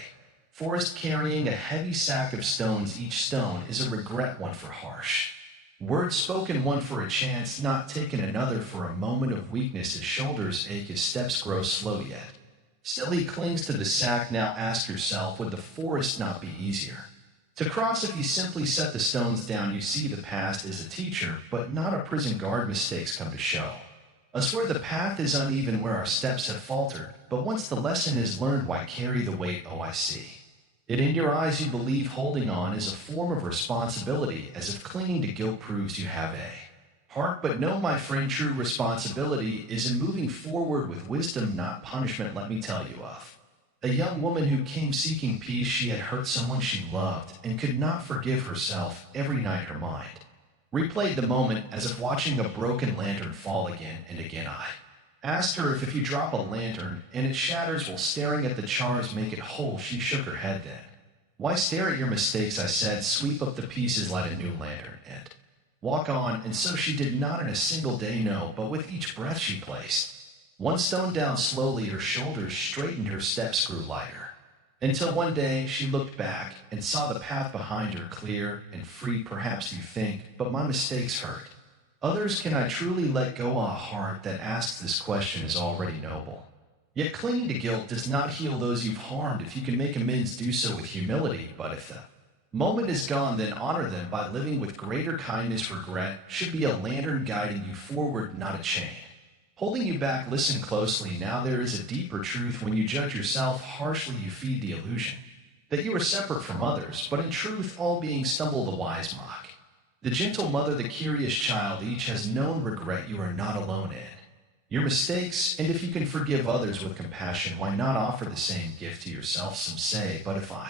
forest carrying a heavy sack of stones. Each stone is a regret, one for harsh words spoken, one for a chance not taken, another for a moment of weakness. His shoulders ache, his steps grow slow, yet still he clings to the sack. Now ask yourself, would the forest not be easier to cross if you simply set the stones down? You see, the past is a teacher, but not a prison guard. Mistakes come to show us where the path is uneven, where our steps have faltered. But once the lesson is learned, why carry the weight? Oh, I see. Yet in your eyes you believe holding on is a form of responsibility, as if clinging to guilt proves you have a heart. But no, my friend, true responsibility is in moving forward with wisdom, not punishment. Let me tell you of a young woman who came seeking peace. She had hurt someone she loved and could not forgive herself. Every night her mind replayed the moment as if watching a broken lantern fall again and again. I asked her if you drop a lantern and it shatters while staring at the chars, make it whole. She shook her head then. Why stare at your mistakes, I said. Sweep up the pieces, light a new lantern, and walk on. And so she did, not in a single day, no, but with each breath she placed one stone down slowly. Her shoulders straightened, her steps grew lighter, until one day she looked back and saw the path behind her clear and free. Perhaps you think, but my mistakes hurt others. Can I truly let go? A heart that asks this question is already noble. Yet clinging to guilt does not heal those you've harmed. If you can make amends, do so with humility. But if the moment is gone, then honor them by living with greater kindness. Regret should be a lantern guiding you forward, not a chain holding you back. Listen closely now. There is a deeper truth. When you judge yourself harshly, you feed the illusion that you are separate from others. But in truth, all beings stumble, the wise mock the gentle mother, the curious child. Each has known regret. You are not alone in your mistakes. And if you can forgive others with compassion, why not offer the same gift to yourself? Some say, but if I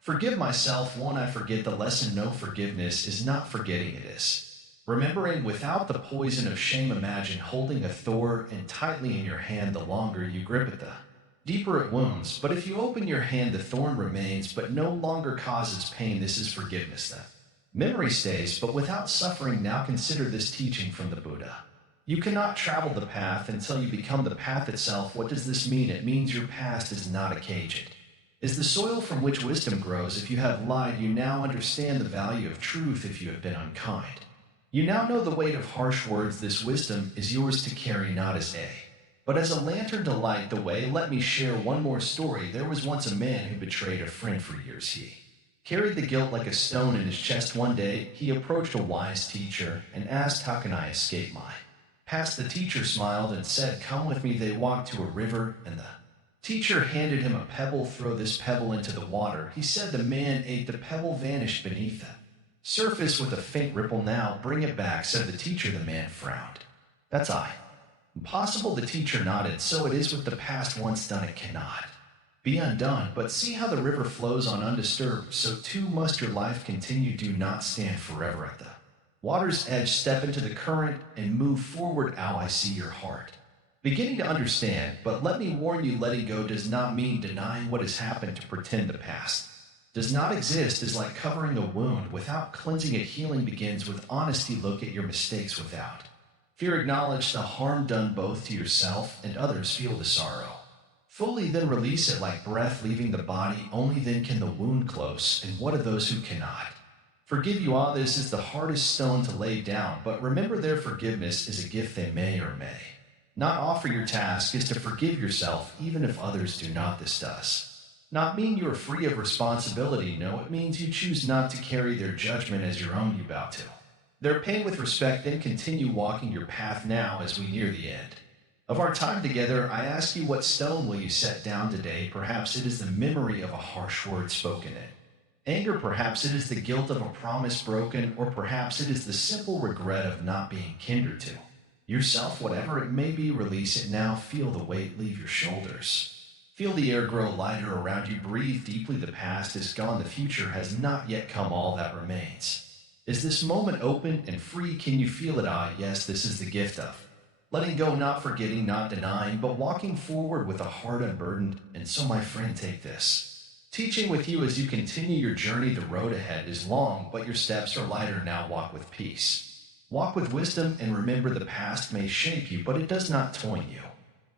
forgive myself, won't I forget? The lesson: no, forgiveness is not forgetting, it is remembering without the poison of shame. Imagine holding a thorn and tightly in your hand. The longer you grip it, the deeper it wounds. But if you open your hand, the thorn remains, but no longer causes pain. This is forgiveness. The memory stays, but without suffering. Now consider this teaching from the Buddha. You cannot travel the path until you become the path itself. What does this mean? It means your past is not a cage. It is the soil from which wisdom grows. If you have lied, you now understand the value of truth. If you have been unkind, you now know the weight of harsh words. This wisdom is yours to carry, not as but as a lantern to light the way. Let me share one more story. There was once a man who betrayed a friend. For years he carried the guilt like a stone in his chest. One day he approached a wise teacher and asked, how can I escape my past? The teacher smiled and said, come with me. They walked to a river, and the teacher handed him a pebble. Throw this pebble into the water, he said. The man ate the pebble, vanished beneath the surface with a faint ripple. Now bring it back, said the teacher. The man frowned. That's impossible. The teacher nodded. So it is with the past. Once done, it cannot be undone. But see how the river flows on undisturbed, so too must your life continue. Do not stand forever at the water's edge. Step into the current and move forward. Ow, I see your heart beginning to understand. But let me warn you, letting go does not mean denying what has happened. To pretend the past does not exist is like covering a wound without cleansing it. Healing begins with honesty. Look at your mistakes without fear. Acknowledge the harm done both to yourself and others. Feel the sorrow fully, then release it like breath leaving the body. Only then can the wound close. And what of those who cannot forgive you? All this is the hardest stone to lay down. But remember, their forgiveness is a gift they may or may not offer. Your task is to forgive yourself, even if others do not. This does not mean you are free of responsibility. No, it means you choose not to carry their judgment as your own. You bow to their pain with respect, then continue walking your path. Now, as we near the end of our time together, I ask you, what stone will you set down today? Perhaps it is the memory of a harsh word spoken in anger. Perhaps it is the guilt of a promise broken, or perhaps it is the simple regret of not being kinder to yourself. Whatever it may be, release it now. Feel the weight leave your shoulders. Feel the air grow lighter around you. Breathe deeply. The past is gone. The future has not yet come. All that remains is this moment, open and free. Can you feel it? Yes, this is the gift of letting go, not forgetting, not denying, but walking forward with a heart unburdened. And so, my friend, take this teaching with you as you continue your journey. The road ahead is long, but your steps are lighter. Now walk with peace, walk with wisdom, and remember, the past may shape you, but it does not toy you.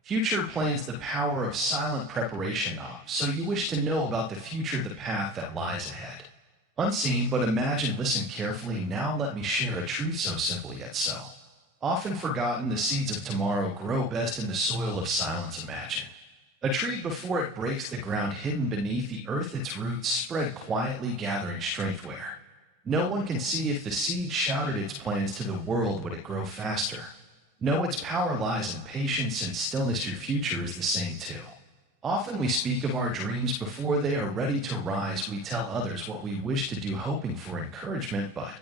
Future plans, the power of silent preparation. So you wish to know about the future, the path that lies ahead. Unseen, but imagine. Listen carefully. Now let me share a truth so simple yet so often forgotten. The seeds of tomorrow grow best in the soil of silence. Imagine a tree before it breaks the ground, hidden beneath the earth. Its roots spread quietly, gathering strength where no one can see. If the seed shouted its plans to the world, would it grow faster? No, its power lies in patience and stillness. Your future is the same too. Often we speak of our dreams before they are ready to rise. We tell others what we wish to do, hoping for encouragement, but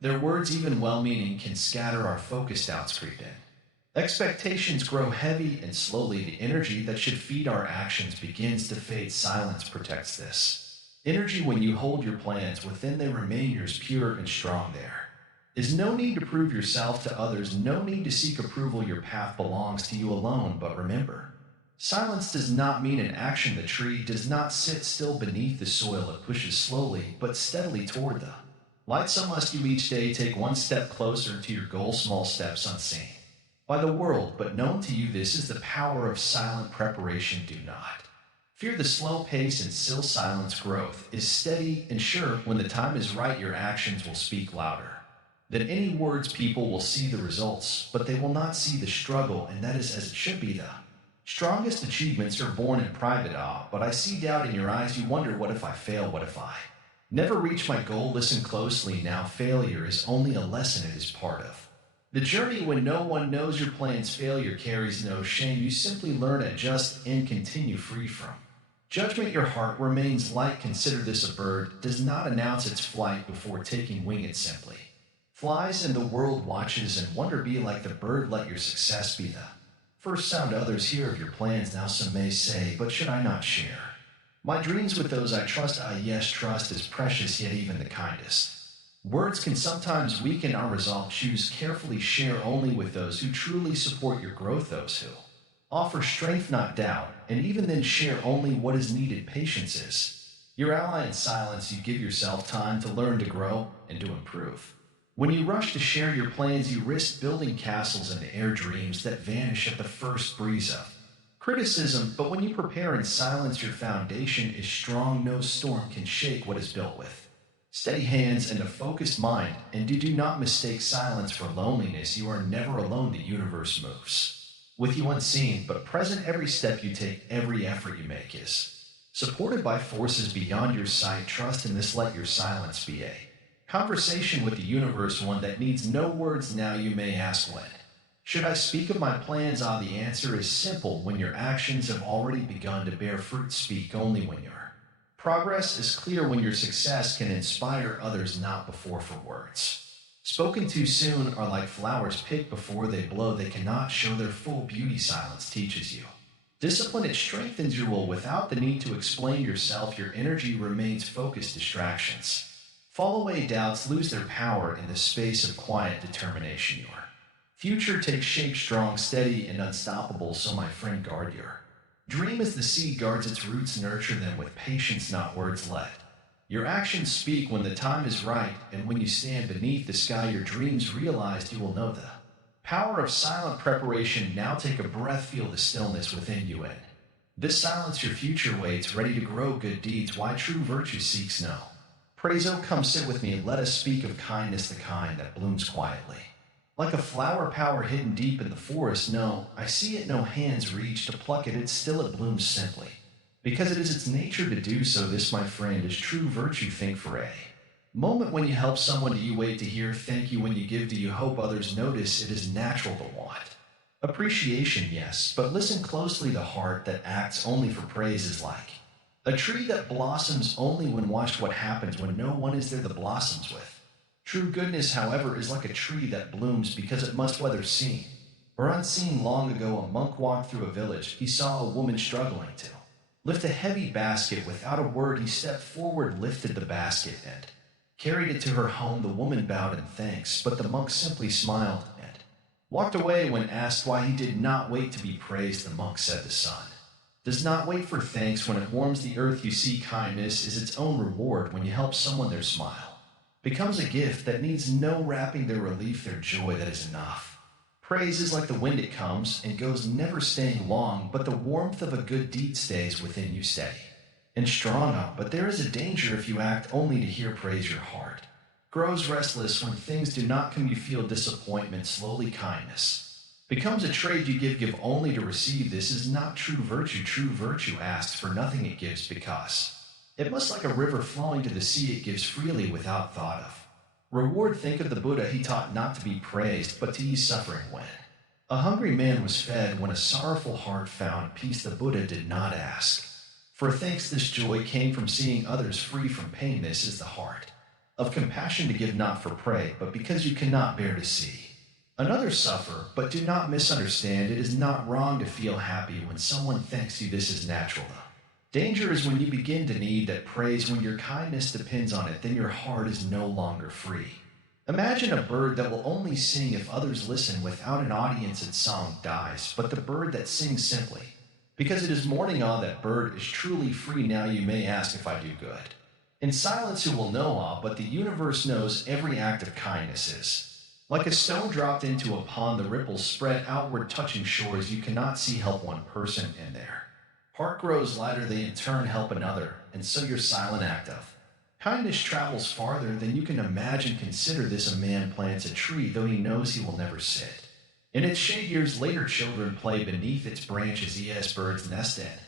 their words, even well meaning, can scatter our focused doubts creep in. Expectations grow heavy, and slowly the energy that should feed our actions begins to fade. Silence protects this energy. When you hold your plans within, they remain yours, pure and strong. There is no need to prove yourself to others, no need to seek approval. Your path belongs to you alone. But remember, silence does not mean inaction. The tree does not sit still beneath the soil, it pushes slowly but steadily toward the light. So must you each day take one step closer to your goal, small steps unseen by the world, but known to you. This is the power of silent preparation. Do not fear the slow pace and still silence. Growth is steady and sure. When the time is right, your actions will speak louder than any words. People will see the results, but they will not see the struggle, and that is as it should be. The strongest achievements are born in private awe, but I see doubt in your eyes. You wonder, what if I fail? What if I never reach my goal? Listen closely now. Failure is only a lesson. It is part of the journey. When no one knows your plans, failure carries no shame. You simply learn, adjust, and continue free from judgment. Your heart remains light. Consider this: a bird does not announce its flight before taking wing. It simply flies, and the world watches and wonder. Be like the bird. Let your success be the first sound others hear of your plans. Now some may say, but should I not share my dreams with those I trust? Yes, trust is precious, yet even the kindest words can sometimes weaken our resolve. Choose carefully, share only with those who truly support your growth, those who offer strength, not doubt, and even then share only what is needed. Patience is your ally. In silence, you give yourself time to learn, to grow, and to improve. When you rush to share your plans, you risk building castles in the air, dreams that vanish at the first breeze of criticism. But when you prepare in silence, your foundation is strong. No storm can shake what is built with steady hands and a focused mind. And do not mistake silence for loneliness. You are never alone. The universe moves with you unseen, but present. Every step you take, every effort you make is supported by forces beyond your sight. Trust in this. Let your silence be a conversation with the universe, one that needs no words. Now you may ask, when should I speak of my plans? The answer is simple: when your actions have already begun to bear fruit. Speak only when your progress is clear, when your success can inspire others, not before. For words spoken too soon are like flowers picked before they blow. They cannot show their full beauty. Silence teaches you discipline. It strengthens your will without the need to explain yourself. Your energy remains focused. Distractions fall away. Doubts lose their power in the space of quiet determination. Your future takes shape, strong, steady, and unstoppable. So my friend, guard your dream as the seed guards its roots. Nurture them with patience, not words. Let your actions speak when the time is right. And when you stand beneath the sky, your dreams realized, you will know the power of silent preparation. Now take a breath, feel the stillness within you. In this silence, your future waits, ready to grow good deeds. Why true virtue seeks no praise. Oh, come sit with me and let us speak of kindness, the kind that blooms quietly like a flower. Power hidden deep in the forest. No, I see it. No hands reach to pluck it. It's still, it blooms simply because it is its nature to do so. This, my friend, is true virtue. Think for a moment when you help someone. Do you wait to hear thank you? When you give, do you hope others notice? It is natural to want appreciation, yes, but listen closely. The heart that acts only for praise is like a tree that blossoms only when watched. What happens when no one is there? The blossoms with true goodness, however, is like a tree that blooms because it must, whether seen or unseen. Long ago, a monk walked through a village. He saw a woman struggling to lift a heavy basket. Without a word, he stepped forward, lifted the basket, and carried it to her home. The woman bowed in thanks, but the monk simply smiled and walked away. When asked why he did not wait to be praised, the monk said, the sun does not wait for thanks. When it warms the earth, you see, kindness is its own reward. When you help someone, their smile becomes a gift that needs no wrapping. Their relief, their joy, that is enough. Praise is like the wind. It comes and goes, never staying long, but the warmth of a good deed stays within you, steady and strong. Up, but there is a danger if you act only to hear praise. Your heart grows restless when things do not come. You feel disappointment. Slowly, kindness becomes a trade. You give only to receive. This is not true virtue. True virtue asks for nothing. It gives because it must, like a river flowing to the sea. It gives freely without thought of reward. Think of the Buddha. He taught not to be praised, but to ease suffering. When A hungry man was fed when a sorrowful heart found peace the Buddha did not ask. For thanks this joy came from seeing others free from pain. This is the heart of compassion to give not for prey, but because you cannot bear to see another suffer. But do not misunderstand, it is not wrong to feel happy when someone thanks you. This is natural though. Danger is when you begin to need that praise. When your kindness depends on it, then your heart is no longer free. Imagine a bird that will only sing if others listen. Without an audience, its song dies. But the bird that sings simply because it is mourning awe, that bird is truly free. Now you may ask if I do good. In silence who will know awe, but the universe knows every act of kindness is like a stone dropped into a pond. The ripples spread outward, touching shores. You cannot see help one person in there. Heart grows lighter, they in turn help another, and so your silent act of kindness travels farther than you can imagine. Consider this: a man plants a tree, though he knows he will never sit in its shade. Years later, children play beneath its branches. Yes, birds nest in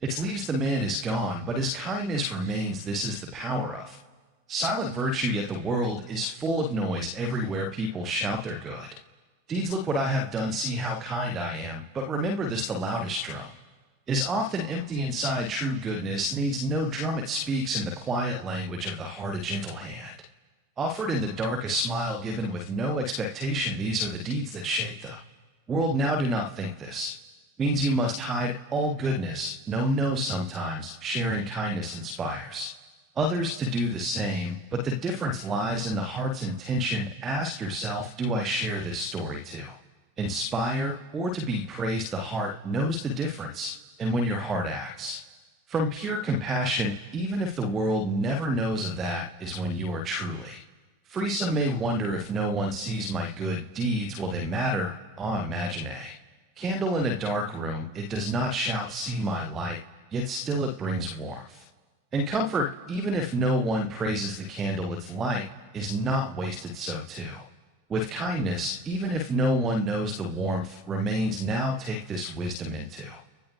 its leaves. The man is gone, but his kindness remains. This is the power of silent virtue. Yet the world is full of noise. Everywhere people shout their good deeds. Look what I have done, see how kind I am. But remember this: the loudest drum is often empty inside. True goodness needs no drum, it speaks in the quiet language of the heart. A gentle hand offered in the dark, a smile given with no expectation. These are the deeds that shape the world. Now do not think this means you must hide all goodness. No, no, sometimes sharing kindness inspires others to do the same, but the difference lies in the heart's intention. Ask yourself, do I share this story to inspire or to be praised? The heart knows the difference. And when your heart acts from pure compassion, even if the world never knows of that, is when you are truly free. Some may wonder, if no one sees my good deeds, will they matter? Ah, imagine a candle in a dark room. It does not shout, see my light, yet still it brings warmth and comfort. Even if no one praises the candle, its light is not wasted. So too with kindness, even if no one knows, the warmth remains. Now take this wisdom into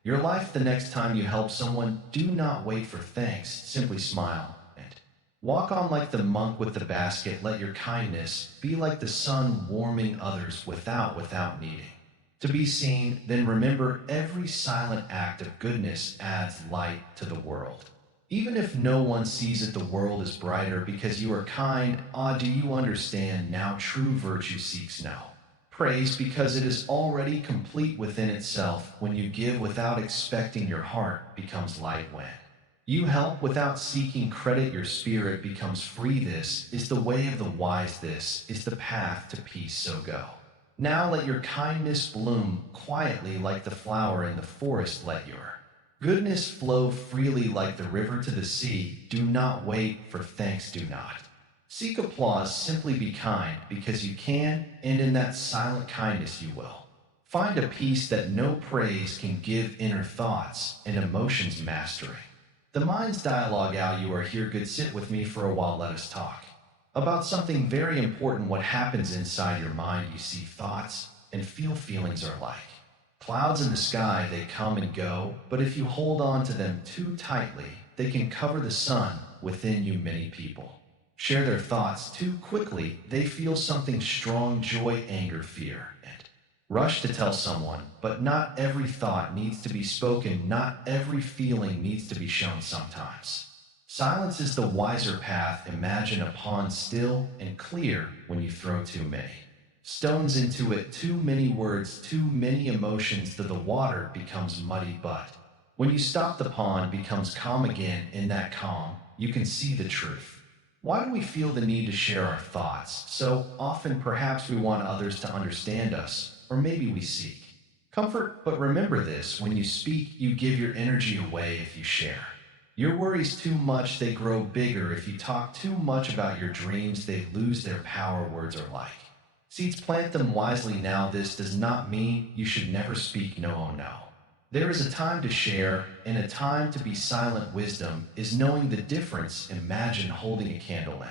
your life. The next time you help someone, do not wait for thanks. Simply smile and walk on like the monk with the basket. Let your kindness be like the sun, warming others without needing to be seen. Then remember, every silent act of goodness adds light to the world. Even if no one sees it, the world is brighter because you are kind. Ah, do you understand now? True virtue seeks no praise because it is already complete within itself. When you give without expecting, your heart becomes light. When you help without seeking credit, your spirit becomes free. This is the way of the wise. This is the path to peace. So go now, let your kindness bloom quietly like the flower in the forest. Let your goodness flow freely like the river to the sea. Do not wait for thanks, do not seek applause. Simply be kind because you can, and in that silent kindness you will find a peace that no praise can give. Inner thoughts and emotions mastering the mind's dialogue. Out, you are here, good. Sit with me for a while. Let us talk about something very important. What happens inside your mind? You see thoughts and feel. Feelings are like clouds in the sky. They come and go, but if you hold on to them too tightly, they can cover the sun within you. Many people share their thoughts too quickly. They feel something strong, joy, anger, fear, and rush to tell someone. But not every thought needs to be spoken. Not every feeling needs to be shown. Sometimes silence is the wiser path. Imagine a pond still and clear. When you throw too many stones into it, too many words, too many emotions, the water becomes muddy. But when you stop, the pond becomes calm again. In that calm, you can see the truth. Why do we feel the need to share our thoughts so often? Perhaps we want others to understand us, or maybe we seek comfort. But remember this: when you speak, you give your energy away. If you share your worries too much, they grow bigger. If you talk too much about your dreams, they lose their power. Words are like seeds, plant them wisely. Now, this does not mean you should never speak. No, oh no. There is a time to share and a time to be silent. Wisdom is knowing the difference. Imagine holding a candle in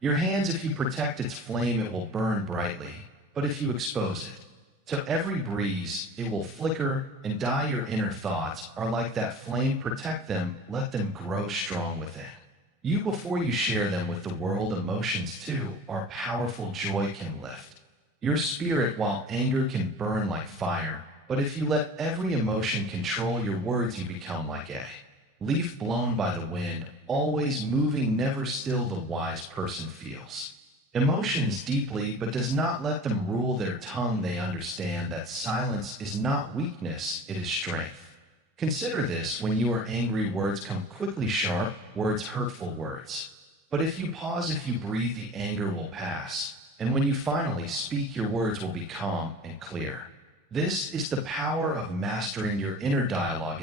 your hands. If you protect its flame, it will burn brightly. But if you expose it to every breeze, it will flicker and die. Your inner thoughts are like that flame. Protect them, let them grow strong within you before you share them with the world. Emotions too are powerful. Joy can lift your spirit, while anger can burn like fire, but if you let every emotion control your words, you become like a leaf blown by the wind, always moving, never still. The wise person feels emotions deeply, but does not let them rule their tongue. They understand that silence is not weakness, it is strength. Consider this: when you are angry, words come quickly, sharp words, hurtful words. But if you pause, if you breathe, the anger will pass. And when you finally speak, your words will be calm and clear. This is the power of mastering your inner dialogue.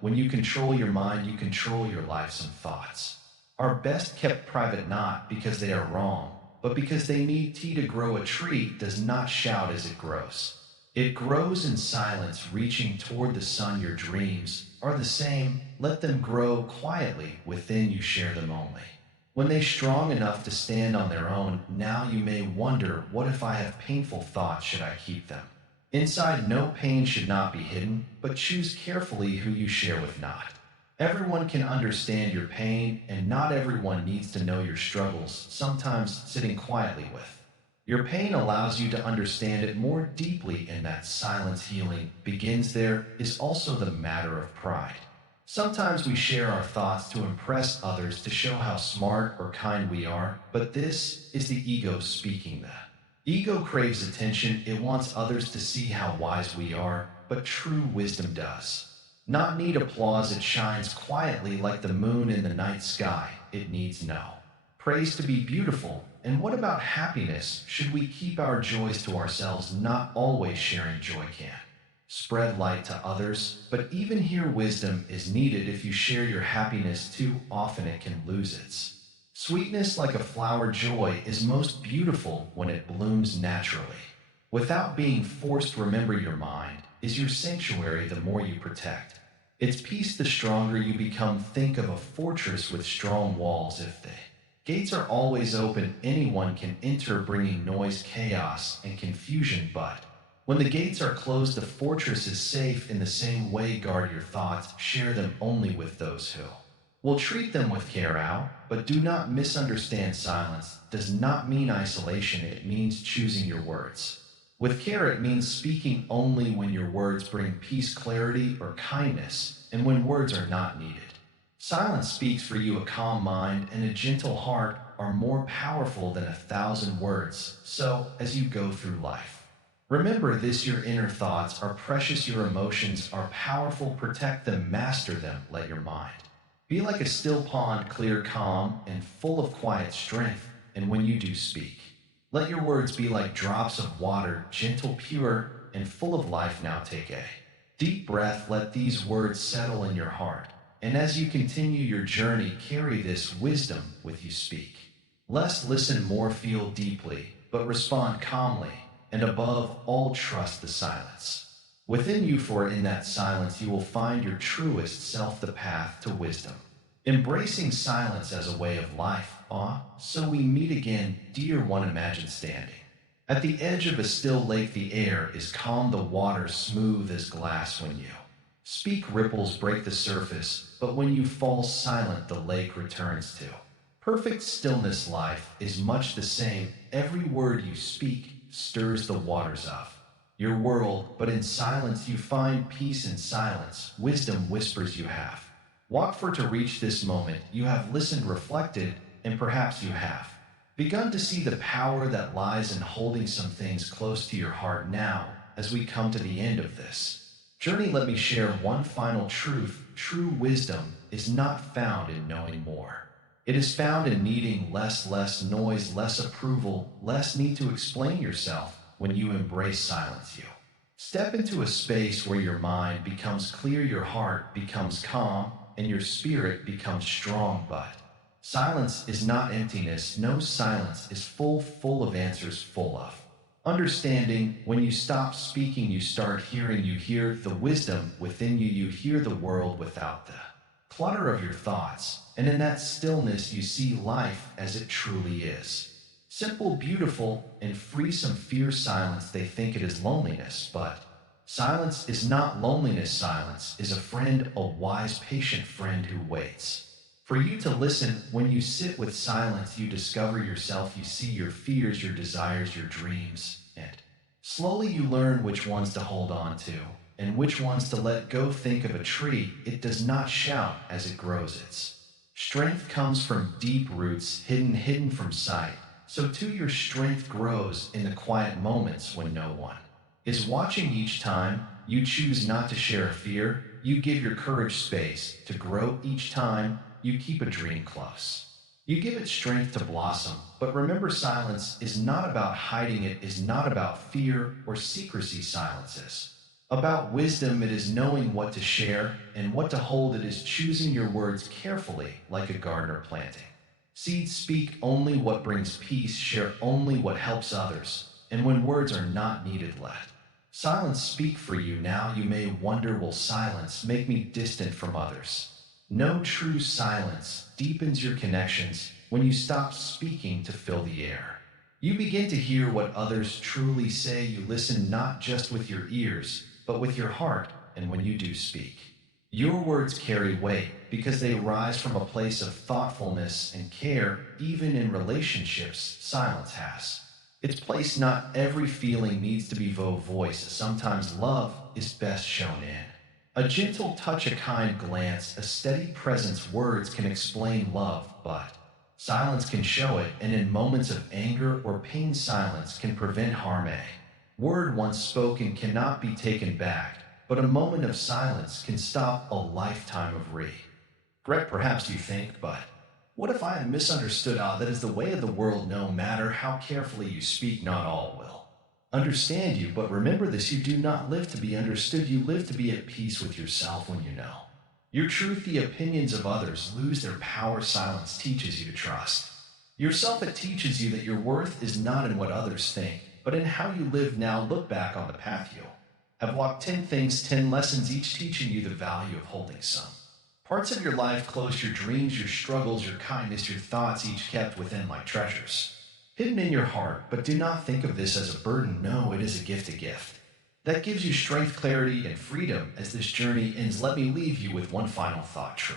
When you control your mind, you control your life. Some thoughts are best kept private, not because they are wrong, but because they need tea to grow. A tree does not shout as it grows. It grows in silence, reaching toward the sun. Your dreams are the same. Let them grow quietly within you. Share them only when they're strong enough to stand on their own. Now you may wonder, what if I have painful thoughts? Should I keep them inside? No, pain should not be hidden, but choose carefully who you share with. Not everyone can understand your pain, and not everyone needs to know your struggles. Sometimes sitting quietly with your pain allows you to understand it more deeply, and that silence healing begins. There is also the matter of pride. Sometimes we share our thoughts to impress others, to show how smart or kind we are, but this is the ego speaking. The ego craves attention. It wants others to see how wise we are, but true wisdom does not need applause. It shines quietly like the moon in the night sky. It needs no praise to be beautiful. And what about happiness? Should we keep our joys to ourselves? Not always. Sharing joy can spread light to others, but even here wisdom is needed. If you share your happiness too often, it can lose its sweetness. Like a flower, joy is most beautiful when it blooms naturally, without being forced. Remember, your mind is your sanctuary. The more you protect its peace, the stronger you become. Think of a fortress with strong walls. If the gates are always open, anyone can enter, bringing noise, chaos, and confusion. But when the gates are closed, the fortress is safe. In the same way, guard your thoughts. Share them only with those who will treat them with care. But do not misunderstand. Silence does not mean isolation. It means choosing your words with care. It means speaking only when your words bring peace, clarity, or kindness, and when words are not needed. Silence speaks for you. A calm mind and a gentle heart are more powerful than 1,000 words. So, as you go through life, remember this: your inner thoughts are precious, your emotions are powerful. Protect them, master them. Let your mind be like a still pond, clear, calm, and full of quiet strength. And when you do speak, let your words be like drops of water, gentle, pure, and full of life. Now take a deep breath. Let these words settle in your heart. And as you continue your journey, carry this wisdom with you. Speak less, listen more, feel deeply, but respond calmly. And above all, trust the silence within you, for in that silence you will find your truest self, the path to wisdom. Embracing silence as a way of life. So we meet again, dear one. Imagine standing at the edge of a still lake. The air is calm, the water smooth as glass. When you speak, ripples break the surface, but when you fall silent, the lake returns to perfect stillness. Life is much the same. Every word you speak stirs the waters of your world, but in silence you find peace. In silence, wisdom whispers. You have walked for to reach this moment. You have listened, reflected, and perhaps you have begun to see the power that lies in holding some things close to your heart. Now, as we come to the end of this journey, let me share one final truth. True wisdom is not found in knowing more. It is found in needing less. Less noise, less approval, less need to explain yourself. When you embrace silence, you step into a space where your mind becomes clear, your heart becomes calm, and your spirit becomes strong. But silence is not emptiness. No, silence is full of answers, full of understanding. When you stop speaking, you start hearing. You hear the wisdom within you. You hear the world without the clutter of your thoughts. And in that stillness, you see life as it truly is. Simple, beautiful, and free. Some fear silence. They think it is loneliness, but silence is not loneliness. Silence is a friend, a wise, patient friend who waits for you to listen. When you sit with silence, you discover yourself. You see your fears, your desires, your dreams, And slowly you learn which ones to hold on to and which ones to let go. Think of a tree. It does not shout as it grows. Its strength comes from deep roots, hidden from sight. So too your strength grows in the quiet moments when no one is watching. Each time you choose not to share a fear, you give your courage space to grow. Each time you keep a dream close, you give it strength to blossom. But remember, silence is not about hiding. It is not about fear or secrecy. Silence is about wisdom. It is knowing what to share and what to hold. It is choosing your words carefully, like a gardener planting seeds. Speak only what brings peace, share only what helps others, and when words are not needed, let silence speak for you. Now you may wonder, will silence make me distant from others? No, true silence deepens your connections. When you stop speaking to fill the air, you begin to hear what others truly say. You listen not just with your ears, but with your heart. And when you do speak, your words carry weight because they rise from a place of thoughtfulness and care. Even in relationships, silence has its place. Not every feeling needs to be voiced. Sometimes love is best shown in a gentle touch, a kind glance, a steady presence. Words can explain love, but silence can show it. And in moments of anger or pain, silence can prevent harm. A word once spoken cannot be taken back, but a moment of silence can stop a lifetime of regret. Perhaps you think, but what if I am misunderstood? Ah, that is the way of the world. No matter how carefully you speak, not all will understand you. But remember this, you do not live to be understood. You live to be at peace with yourself. When you know your truth, the opinions of others lose their power. Silence teaches you to trust yourself. It teaches you that your worth is not in what others think, but in how you live now. Look back on the path you have walked. 10 things, 10 lessons, each teaching you the value of holding some parts of your life close. Your dreams, your struggles, your kindness, your thoughts, each kept within like treasures hidden in your heart. But do not think of this as a burden. No, it is a gift that gives you strength, clarity, and freedom. As this journey ends, let me leave you with one final thought. True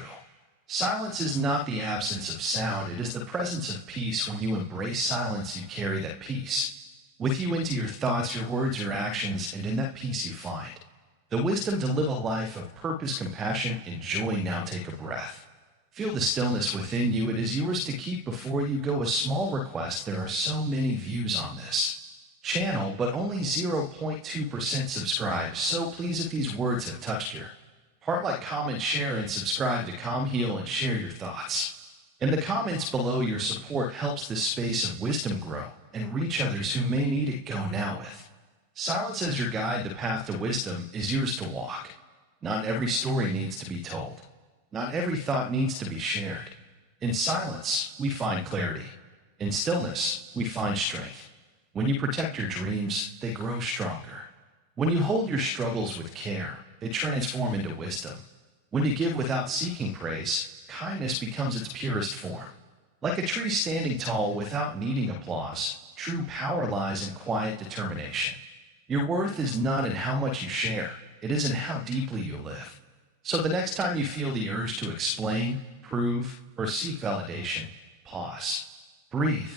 silence is not the absence of sound. It is the presence of peace. When you embrace silence, you carry that peace with you into your thoughts, your words, your actions, and in that peace you find the wisdom to live a life of purpose, compassion, and joy. Now take a breath. Feel the stillness within you. It is yours to keep. Before you go, a small request. There are so many views on this channel, but only 0.2% subscribe. So please, if these words have touched your heart, like, comment, share, and subscribe to Calmheal and share your thoughts in the comments below. Your support helps this space of wisdom grow and reach others who may need it. Go now with silence as your guide. The path to wisdom is yours to walk. Not every story needs to be told. Not every thought needs to be shared. In silence, we find clarity. In stillness, we find strength. When you protect your dreams, they grow stronger. When you hold your struggles with care, they transform into wisdom. When you give without seeking praise, kindness becomes its purest form. Like a tree standing tall without needing applause, true power lies in quiet determination. Your worth is not in how much you share, it is in how deeply you live. So the next time you feel the urge to explain, prove, or seek validation, pause, breathe,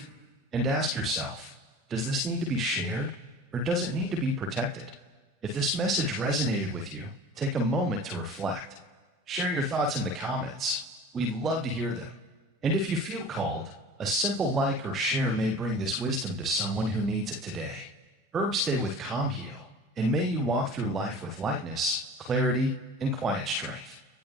and ask yourself, does this need to be shared, or does it need to be protected? If this message resonated with you, take a moment to reflect. Share your thoughts in the comments. We'd love to hear them. And if you feel called, a simple like or share may bring this wisdom to someone who needs it today. Stay with Calmheal, and may you walk through life with lightness, clarity, and quiet strength.